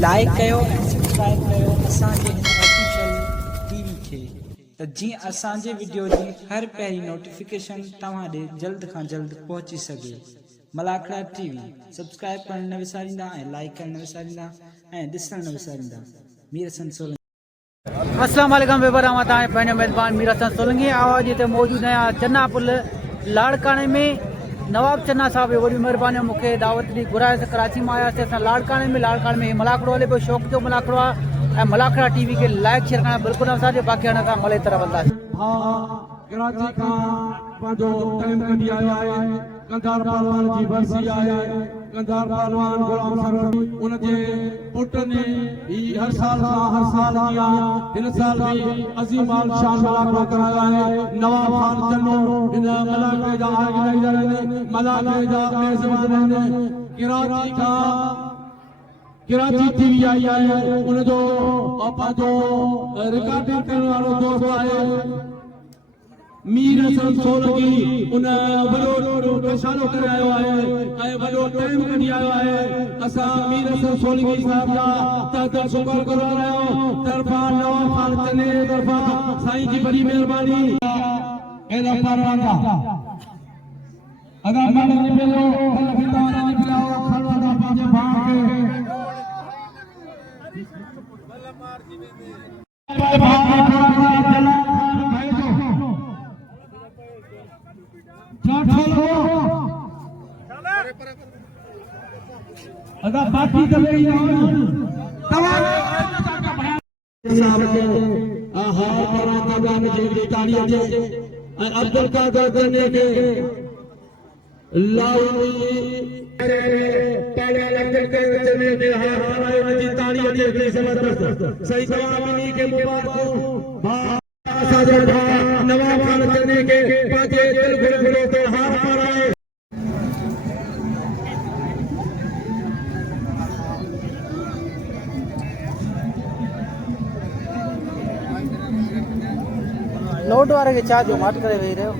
Like कयो subscribe कयो असांजे ऑफिशियल टीवी खे त जीअं असांजे वीडियो जी हर पहिरीं नोटिफिकेशन तव्हां ॾे जल्द खां जल्द पहुची सघे। मलाखड़ा टीवी सब्सक्राइब करण न विसारींदा ऐं लाइक करण न विसारींदा ऐं ॾिसण न विसारींदा। मीर हसन सोलंकी। अस्सलाम वालेकुम बेबरा मां तव्हां पंहिंजो मेज़बान मीर हसन सोलंकी आवाज़ हिते मौजूदु आहियां चन्ना पुल लाड़काणे में। नवाब चन्ना साहब वॾी महिरबानी मूंखे दावत ॾी घुराए कराची में आयासीं असां लाड़काणे में मलाखड़ो हले पियो शौक़ जो मलाखड़ो आहे ऐं मलाखड़ा टीवी खे लाइक शेयर करणु बिल्कुलु न विसारिजो। बाक़ी हाणे असां मले तरफ़ हलंदासीं। कराची खां पंहिंजो टाइम कढी आयो आहे। कंधार पहलवान जी वर्सी आहे। कंधार पहलवान गुलाम सरवर उनजे पुट ने ही हर साल जिया हिन साल भी अजीम आल शान मलाखड़ो करायो आहे। नवाब खान चन्नो हिन मलाखड़े जा ऑर्गेनाइज़र आहिनि, मलाखड़े जा मेज़बान आहिनि। कराची टीवी आई आहे उनजो पंहिंजो रिकॉर्डिंग करण वारो दोस्त आहे मीर हसन सोलंकी। उन वॾो कशालो करे आयो आहे ऐं वॾो टाइम कढी आयो आहे। असां मीर हसन सोलंकी साहब जा तहे शुक्र करो रहियो तरफ़ां नवाब खान चन्ने जे तरफ़ां साईं जी वॾी महिरबानी। एॾा परवाना अगर मन नहीं मिलो खिता नहीं मिलाओ खड़ो दा पंहिंजे भाउ खे अदा बाकी दबे साहब के आहा पराता गान जी ताड़ियां दे अब्दुल कादर गने के लाउनी ताड़ियां लगन के चने के हाय जी ताड़ियां दे के जबरदस्त सही जवाब मिली के मुबारक साजदा नवाब खान चने के पाजे दिल गुड़गुड़ो तो हार पाए। लोड वारे के चार्ज माट करे वेही रहियो।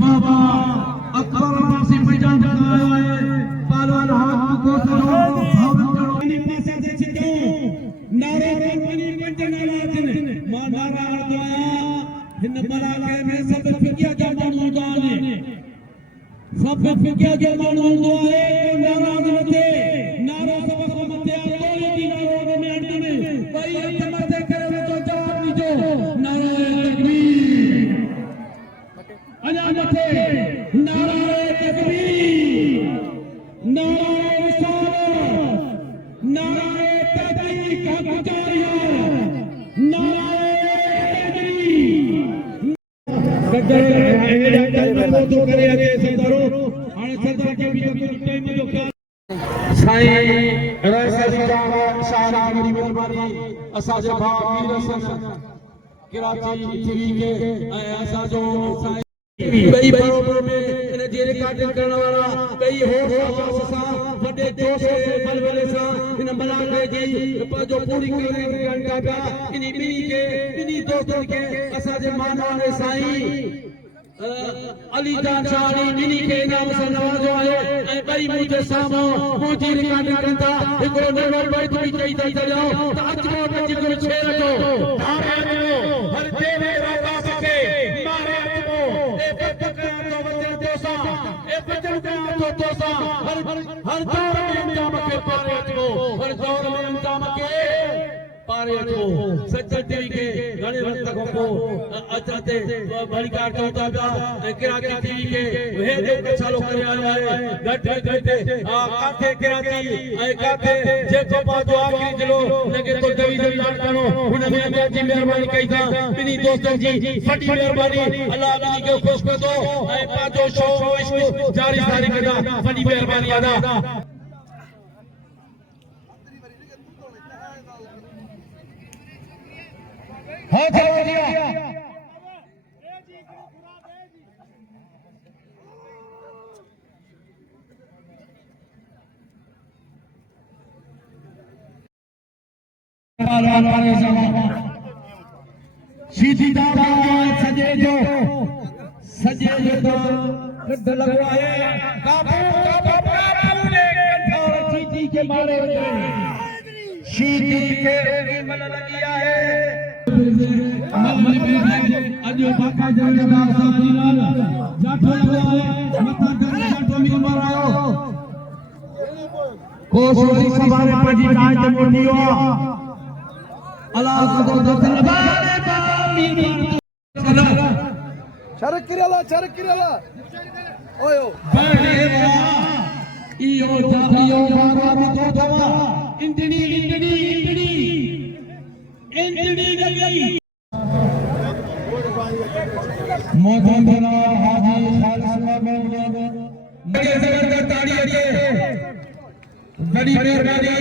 बाबा अकबर नासिर भाईजान आयो है पहलवान हाथ को सरो भावनी पासे से छिटो नारे बनी पंजन आवाज ने मानारा अर्दया हिन मलाके में सब फिकिया जा मौजूदान सब फिकिया जो मौजूद है नाराज मते नारा सब मते कोई दी नारो में अंत में भाई मते करे तो जवाब दीजो नारा तकबीर अजा मते नारा तकबीर नारा रिसालत नारा तहकीक का गुजारिया नारा तकबीर करे अगे संदरो हाने सरदार के भी टाइम जो साईं रईस शाह की मेहरबानी असांजे भाउ मीर हसन कराची टीवी के असा जो बई बरोबर में इन जे रिकॉर्डिंग करण वाला बई हो सा वडे जोश से बलबले सा इन मलाखड़े जी जो पूरी करण का पिया इन बिनी के बिनी दोस्तन के असांजे मानवाने साईं अली जान शाहनी बिनी के नाम से नवाजो है ए बई मुझे सामो मुझे रिकॉर्डिंग करता हिकड़ो नवो बैठ भी चई था चलो त अचो न जिको छेर जो धारे जो हर देवे राता सके मारे अचो ए पकड़ा तो वचन दोसा ए वचन का तो दोसा हर दौर में इंतजाम के पारे अचो हर दौर में इंतजाम के पारे अचो सच्चा टीवी के घणे वक्त को अचते बड़ी कार तो ताबा कराची टीवी के वे जो चालू करे आया है घट काथे कराची ए काथे जे को पाजो आखिरी जिलो लगे तो दवी लाड़कानो हुन में जी मेहरबानी कई था बिनी दोस्तन जी फटी मेहरबानी अल्लाह अल्लाह के खुश कर दो ए पाजो शो इश्क जारी सारी कदा फटी मेहरबानी अदा चलो दिया सीधी दावा सजे जो तो गड्ढ लगवाए काबू ने कंठार सीधी के मारे सीधी के मन लगिया है अजो बाका जंगदा साजी नाल जाठो लगवाए मथा कर जाठो मी मारायो कोसोरी सवारे पजी काज मोटियो अल्लाह को दर्शन लगाने पामी चरक किराला ओयो बड़े इयो बाबा भी तो दवा इंटनी गई मोहम्मद हाजी खालिस महमूद बड़े जबरदस्त ताड़ी अड़िए बड़ी मेहरबानी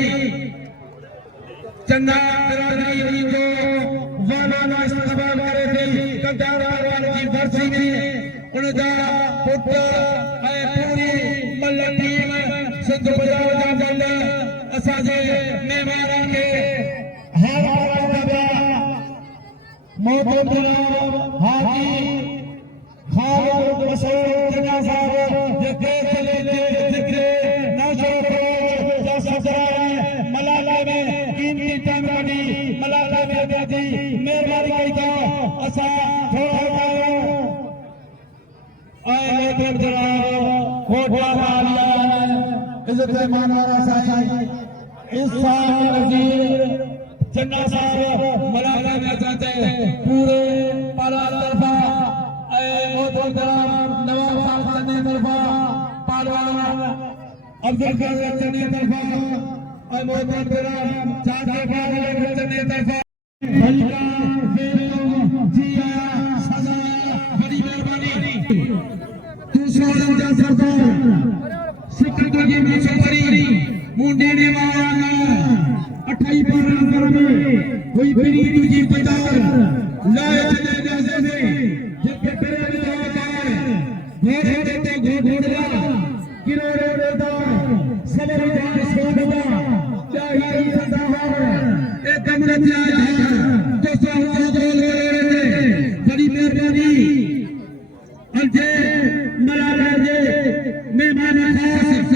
चंदा बिरादरी जो वाला इस्तेमाल करे थे कंधार वाले की बरसी में उनका पुत्र है पूरी मल्ल टीम सिंध पंजाब का दल असाजे मेहमान के हर दबा मोहम्मद हाजी खालिद मसूद जना साहब जिक्र चले जिक्र नौशो मलाला में कीमती टाइम कटी मलाला में बेटी मेहरबानी कई तो असा थोड़ा आए लेकर जनाब कोटवा वालिया इज्जत मान वाला साईं इस साल वजीर चन्ना साहब मलाला में जाते पूरे पाला तरफा ए मोहतरम जनाब नवाब साहब चन्ने तरफा पालवान अब्दुल कादिर चन्ने तरफा और मोहतरम जनाब चाचा फाजिल चन्ने तरफा मलिका जिया सदा बड़ी मेहरबानी दूसरा जा सरदार सिकंदर की मुसफरी मुंडे ने मारा 28 पर नंबर में कोई फिरी तुझी बजार लाए चले जैसे से जिसके तेरे विचार है घोड़े देते घोड़ेला किरोड़े देता सबर जान सोडवा चाहिए सदा एक कमरे में आया जो सहयोग बड़ी मेहरबानी अजय मलाला जे मेहमान खास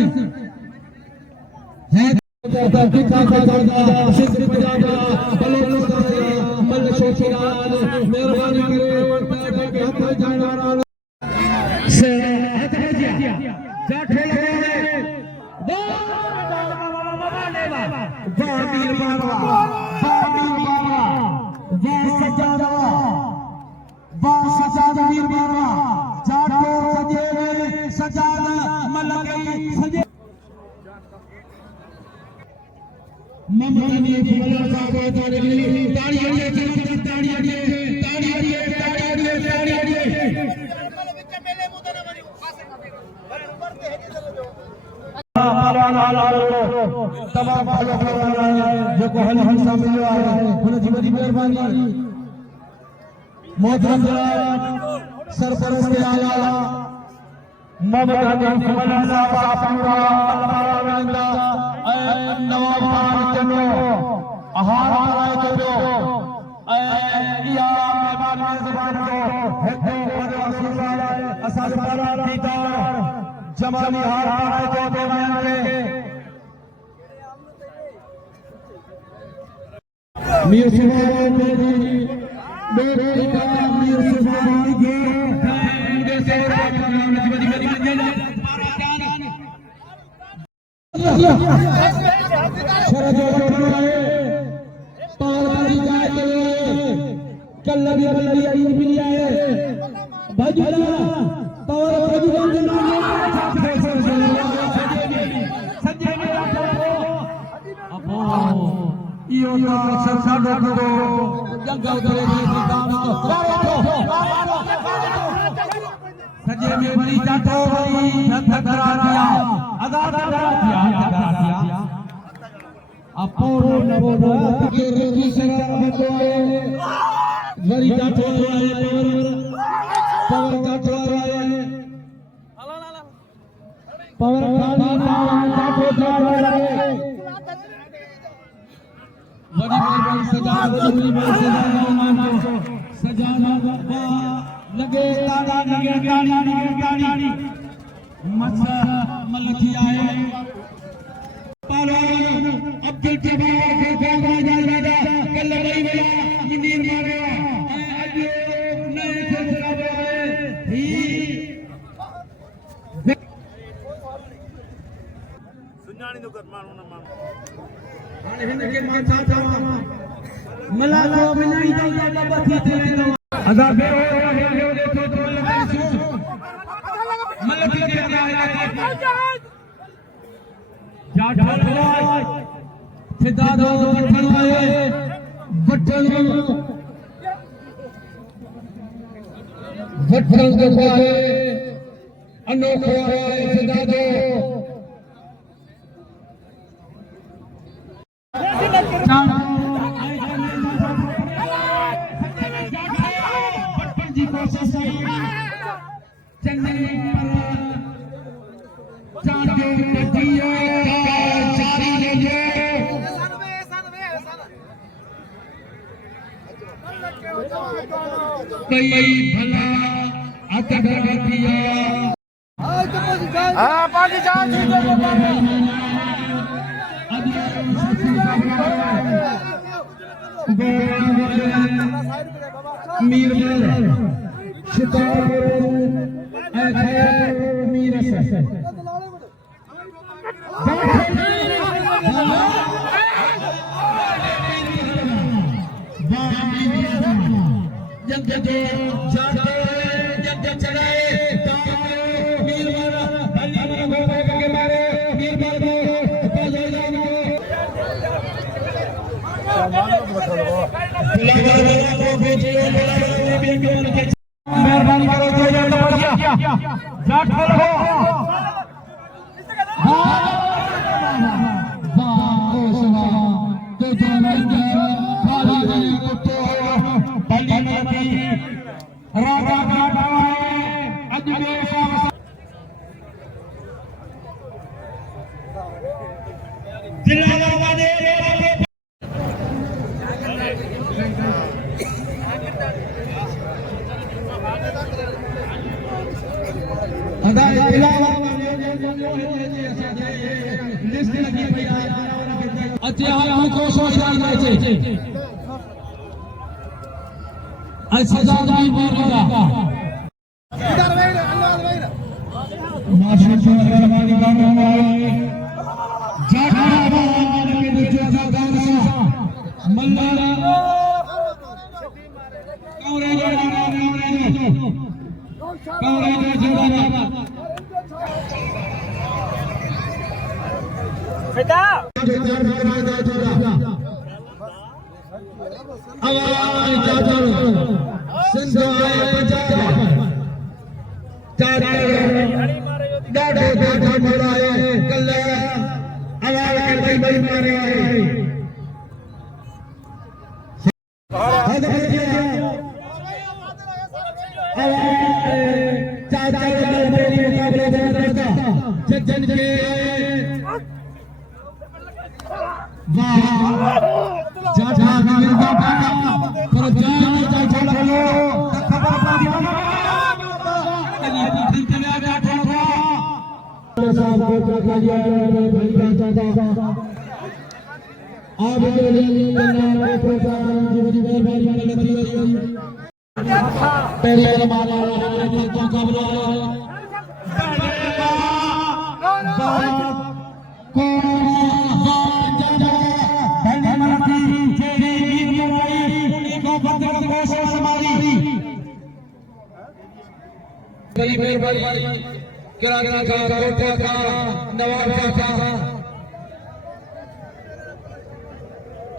सिद्ध पंजाबा बलोचिस्तान मल शोशरान मेहरबानी करे हाथ जाना से हाथ भजिया जाठे लगावे वामील मारवा वा सजादा वीर मारवा जाठो सजे सजादा मलगई सजे ममतानी फुला साहब ताड़ी अड़िए ताड़ी अड़िए तमाम जो को हल हिस्सा मिलो है हुन जी बड़ी मेहरबानी मोहतरम सरपरस्त आला ममतानी फुला साहब पूरा अल्लाह नवाब खान चनो आहार कराए तो या मेहमान मेजबान को हेठो वॾो असूल असां पारा दीदार जमाली हार कराए तो मेहमान के मीर सुभान मेरे का मीर सुभान के मुझे से पालवारी जाते कल्लरी बल्लरी आई मिली आए भजुला पावर प्रभुगंज नाम संजय मेरा अपो इयो तो सरसाडो को जंगा उतरे की काम संजय में बड़ी जातो बड़ी धक करा दिया आजाद करा दिया अपोरो नवो के रवि शरण बतवाए वरी जाठो आए पवर जाठो आए पवर खाली जाठो आए वरी मेहरबानी सजाना लगे ताड़ा लगे गाड़ी मसा मलखी आए पालवान अब्दुल जब्बार गोगा जालदा कल लई वाला मुनीर मारे आज नए सिलसिला आए ही सुनानी तो कर मानो ना मानो हाने हिन के माथा थावा मला को बिनाई तो ज्यादा बथी थे अदा बे हो देखो तो लगे मलखी के जाठलवाय सिदादो बठलवाय बठल देखवाए अनोखो आए सिदादो बचपन जी कोशिश चेन्नई पर चांदो दियो कई भला अकबर दिया पाकिस्तान मीर शितार मीर जब जाते जब चलाए मीर मारा के मारे मीर मेहरबानी करो जाठल हो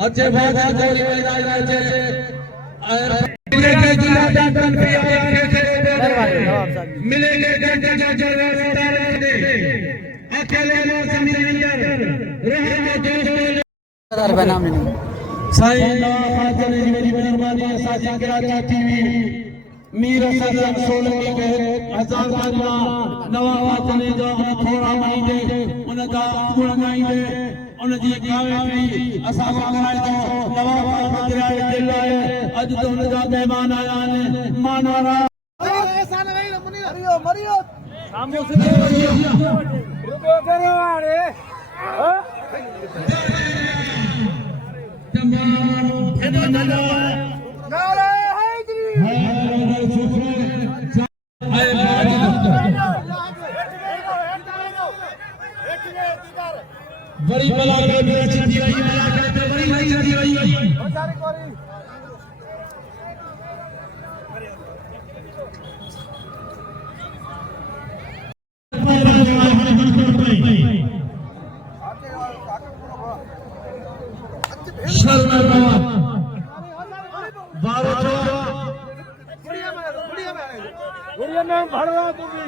अच्छे बहुत मिलेंगे अकेले साईं खाचन जी मेरी मेहरबानी असांजी कराची टीवी मीर हसन सोलंकी के हजार खाना नवा खाचन जो थोड़ा महीने उनका गुण गाइंदे उनजी गावे पई असां कराए तो नवा खाचन दिल है अज तो उनजा मेहमान आया ने मानवारा मरियो मरियो सामो से नारे हैदरी बड़ी मुलाकात में अच्छी थी भाई मुलाकात में बड़ी भाई अच्छी भाई शर्मा बारो बढ़िया में भरवा दूंगी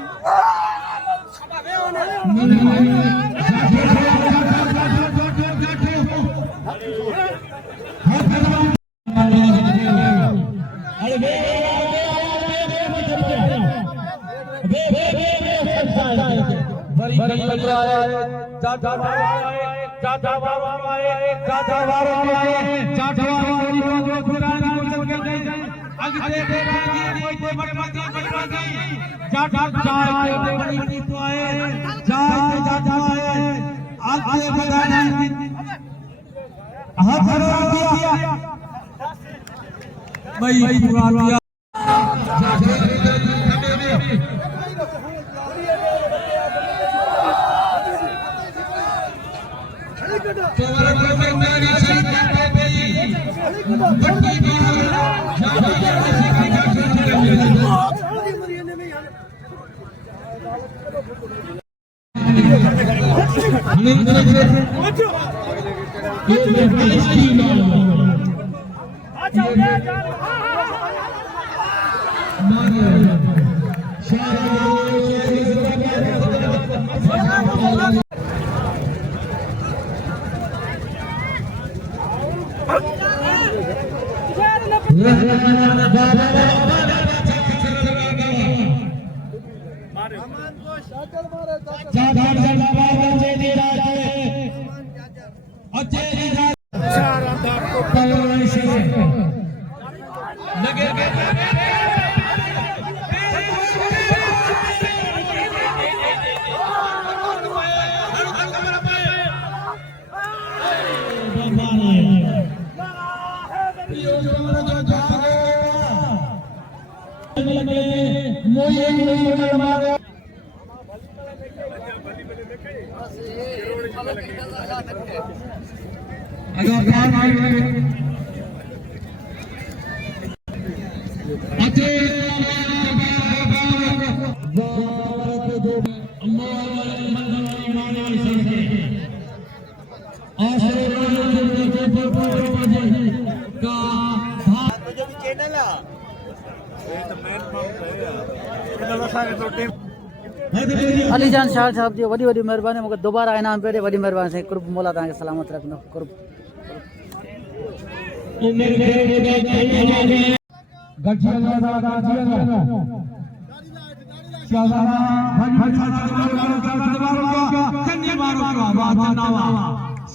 अलीजान शाह साहब जी वॾी वॾी महिरबानी मूंखे दोबारा इनाम पे वॾी महिरबानी साईं कुर्ब मौला तव्हांखे सलामत रखंदो कुर्ब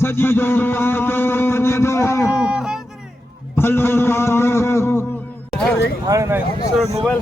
सजी जो भलो मोबाइल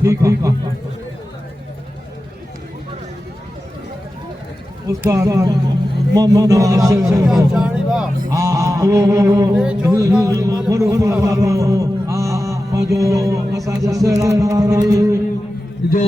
ठीक है उसका मोहम्मद नासिर जो असांजे जो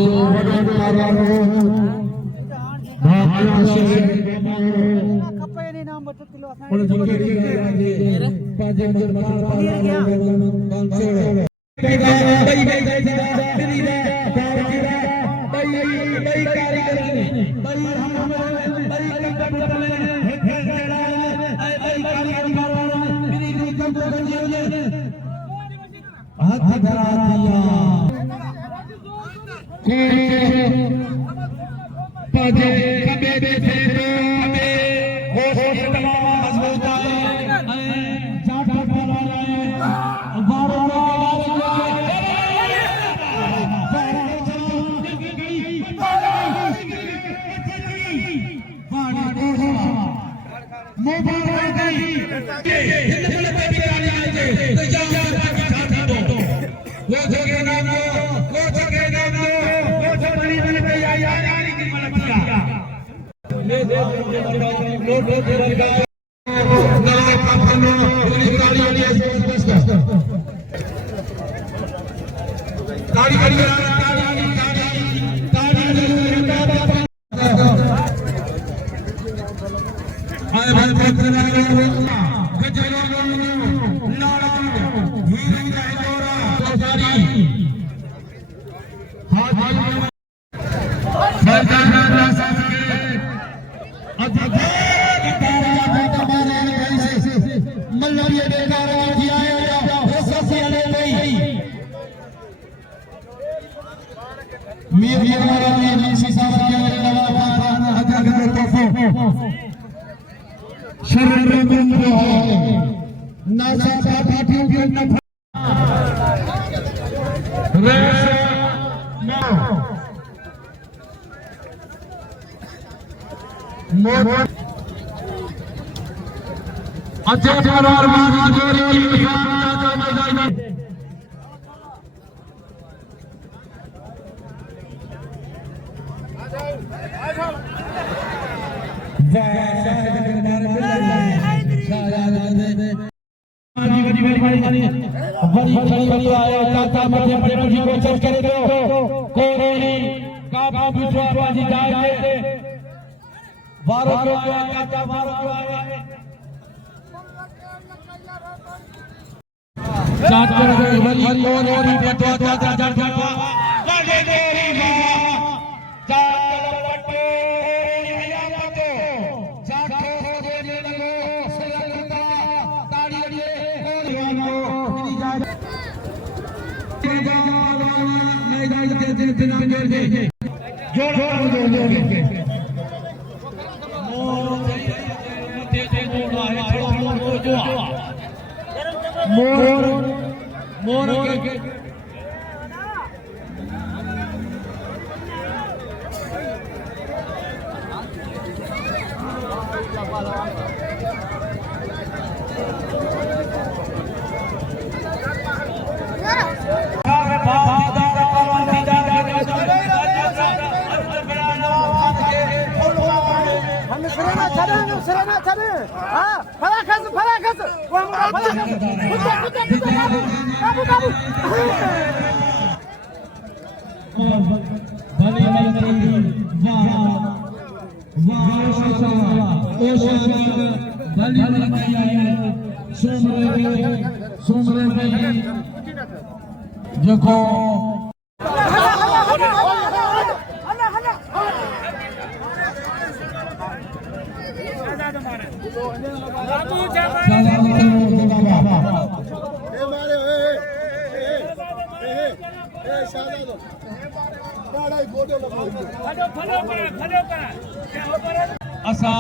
असा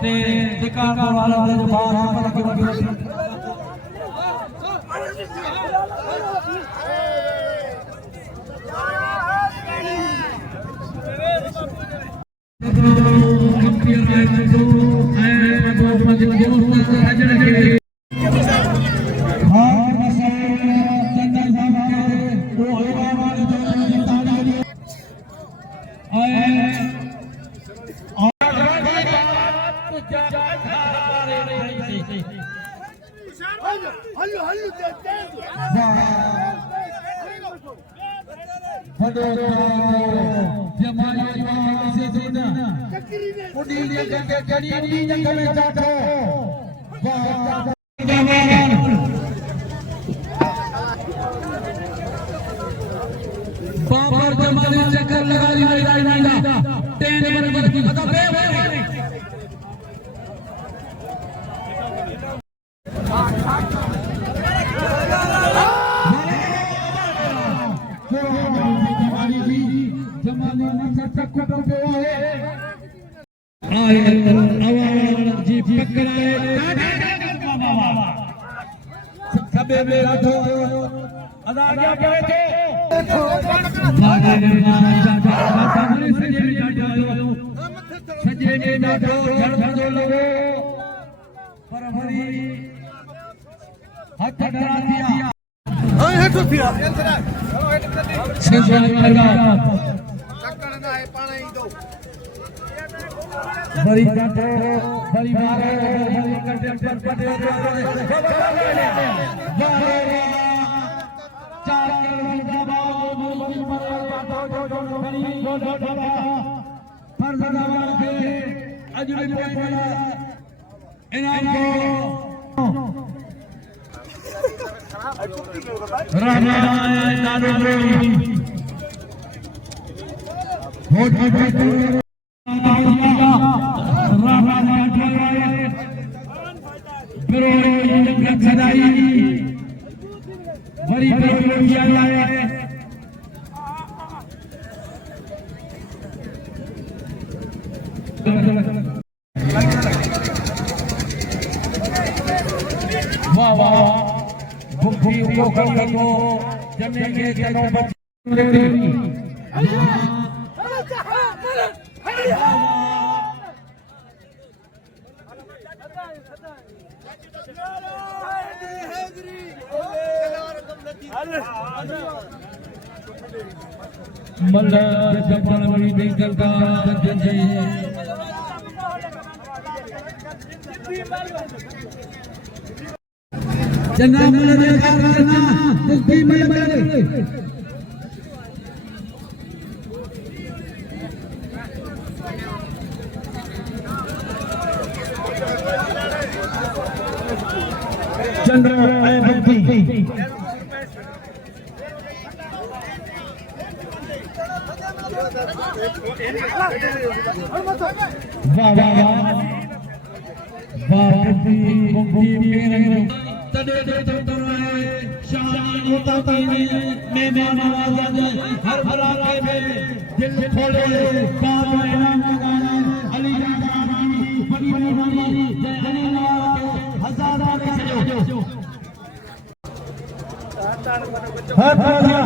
ते दुकान वाला जो बाहर आकर के बाबर जमाने चक्कर लगा ली टेन बराबर की बड़ी बड़ी वाह वाह भूखी को जमने के चलो मल्ला जपान वाली बेंगल का सज्जन जी चंगा मल्ला करना कुश्ती में करे चंद्र आए भक्ति वाह वाह वाह भक्ति मुक्ति मेरे तड़े तड़े शान होता मैं नवाज़ हर भला के दिल खोले काम इनाम लगाना अली जानी बड़ी मेहरबानी जय हरि नवाज़ हजारों के सजो हर भला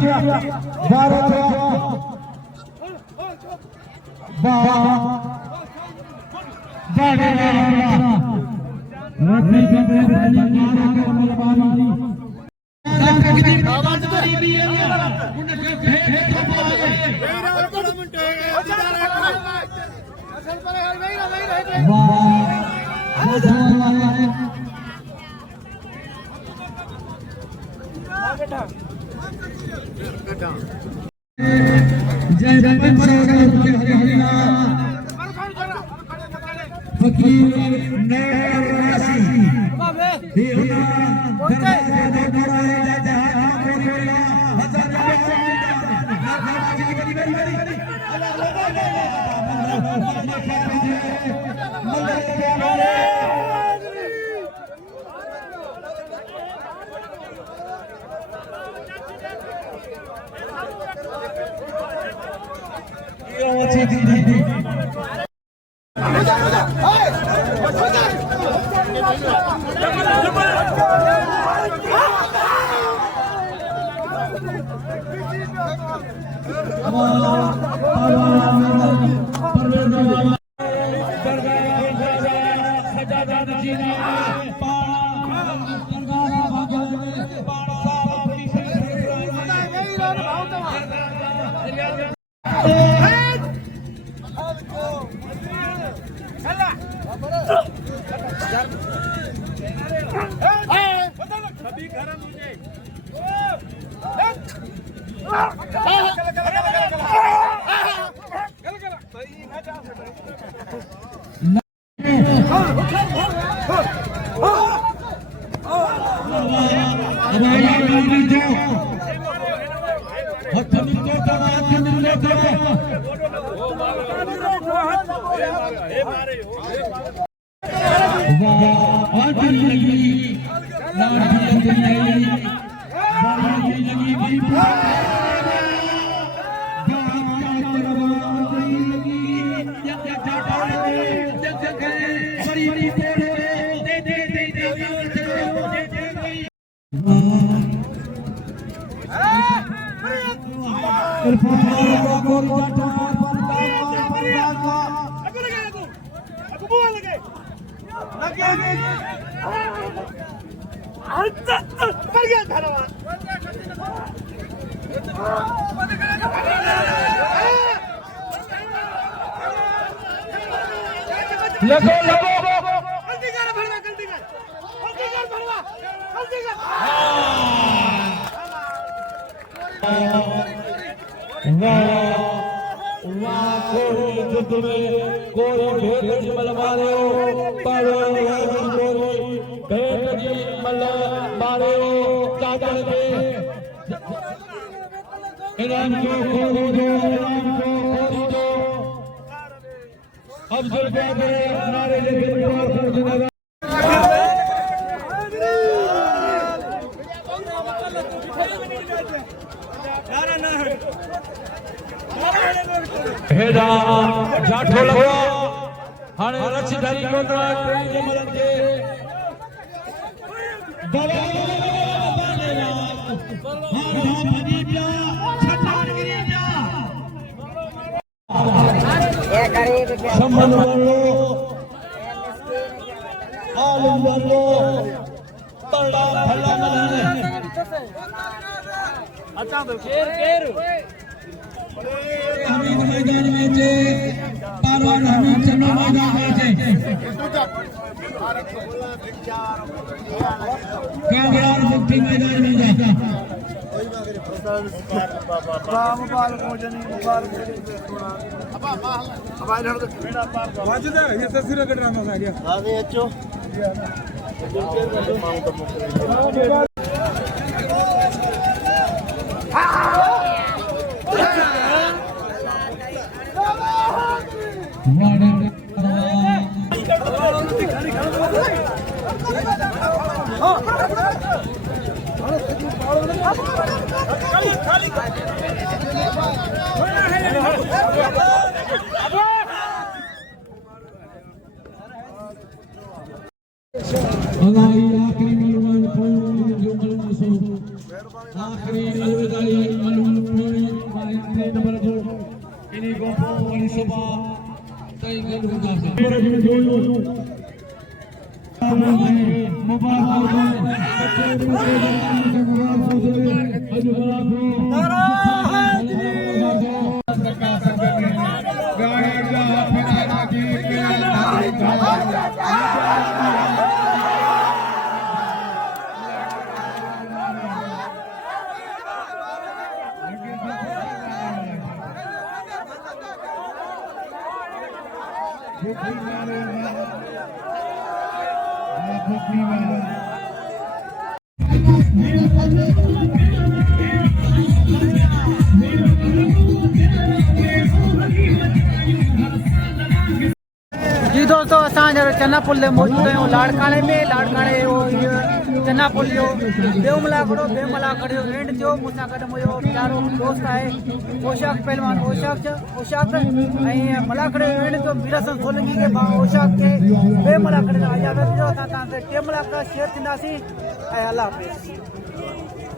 भारत वाह रत्नी के नारा का मलबानी ताकि आवाज बड़ी भी है उनके भेद मेरा टूर्नामेंट है असल पर नहीं वाह जोर वाला है बेटा जय जय परमेश्वर के हरिना फकीर नैरासी देवना दरबार दरबार जहां पूरी वेला हजार अफजल नारे लेके हेडा जाठो लगा हाने रच धरी कोना ट्रेन जे मलन के दबा बानेला हां भनी जा छटान गिरी जा ए करे संबंध वालो आलम वालो बड़ा भला मलन अच्छा तो केर हमीद मैदान में जे परवान हमीद चन्ना मैदान में जे कागड़ार मुक्ति मैदान में जाता मुबारक हो जनी मुबारक अब आइल हर बेड़ा पार वाजदा ये तस्वीर कट रहा है गया आवे अच्छो जी दोस्तों असां चन्ना पुल ते मौजूद आहियूं लाड़काणे में। लाड़काणे चन्ना पुल जो ॿियो मुलाखड़ो एंड थियो मूंसां गॾु मुंहिंजो प्यारो दोस्त आहे ओशाक पहलवान ओशाक ऐं मुलाखड़े एंड थियो मीरासन सोलंकी खे मां ओशाक खे ॿिए मुलाखड़े खां इजाज़त ॾियो। असां तव्हांखे टे मुलाखड़ा शेयर थींदासीं ऐं अल्लाह हाफ़िज़।